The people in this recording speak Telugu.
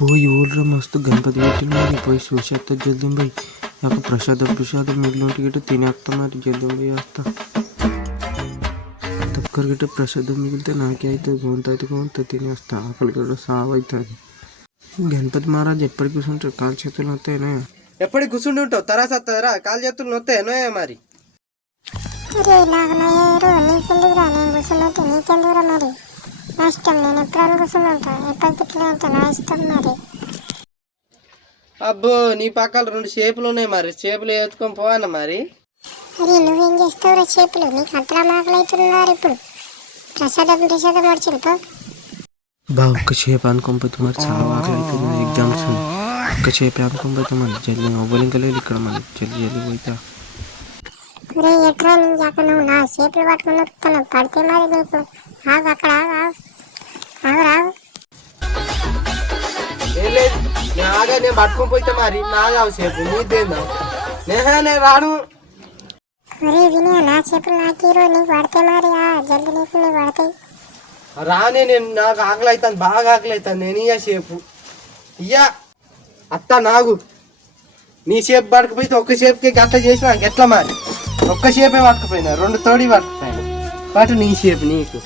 పోయి ఊళ్ళో మస్తు గణపతి పెట్టిన మరి పోయి చూసేస్తా జల్దీ పోయి నాకు ప్రసాదం మిగిలిన గిట్ట తినేస్తా మరి జల్దీ పోయి వస్తా తక్కువ గిట్ట ప్రసాదం మిగిలితే నాకే అయితే గొంత తినేస్తా ఆకలి కూడా సావు అవుతుంది గణపతి మహారాజ్ ఎప్పటికి కూర్చుంటారు కాలు చేతులు నొత్తాయినా ఎప్పటికి కూర్చుండి ఉంటావు తరాస వస్తుందిరా కాలు చేతులు నొత్తాయనో మరి నా ఇష్టం నేను ఎప్పుడు కూర్చుని ఉంటాను ఎప్పటికి ఉంటాను నా ఇష్టం మరి అబ్బో నీ పక్కన 2 చేపలు ఉన్నాయి మరి చేపలు వేసుకొని పోవన్న మరి అరే నువ్వేం చేస్తావురా చేపలు నీకు అంతలా మాకలు అవుతున్నారు ఇప్పుడు ప్రసాదం వచ్చింది బా ఒక్క చేప అనుకోకపోతే మరి చాలా ఆకలి అవుతుంది ఎగ్జామ్స్ ఒక్క చేప అనుకోకపోతే మరి జల్దీ అవ్వలు ఇంకా లేదు ఇక్కడ మరి జల్దీ పోయితా రే ఎట్రా నుంచి అక్కడ నువ్వు నా చేపలు పట్టుకుని వస్తున్నావు పడితే మరి నీకు ఆగు అక్కడ రావు లేదు నేను పట్టుకొని పోయితే మరి నాగావు చేపు నీదేందా నేను రాను ఒరే వినయ నా చేపలు నాకు నీకు పడితే మరి జల్దీ నీకు పడతాయి రానే నేను నాకు ఆకలి అవుతాను బాగా ఆకలి అవుతాను నేను ఇయ్య చేపు ఇయ్యా అత్త నాగు నీ చేపు పడకపోతే ఒక్క చేపుకి గట్ట చేసి ఎట్లా మరి ఒక్క చేపే పట్టుకుపోయినా 2 తోడి పట్టుకుపోయినా పాటు నీ చేపు నీకు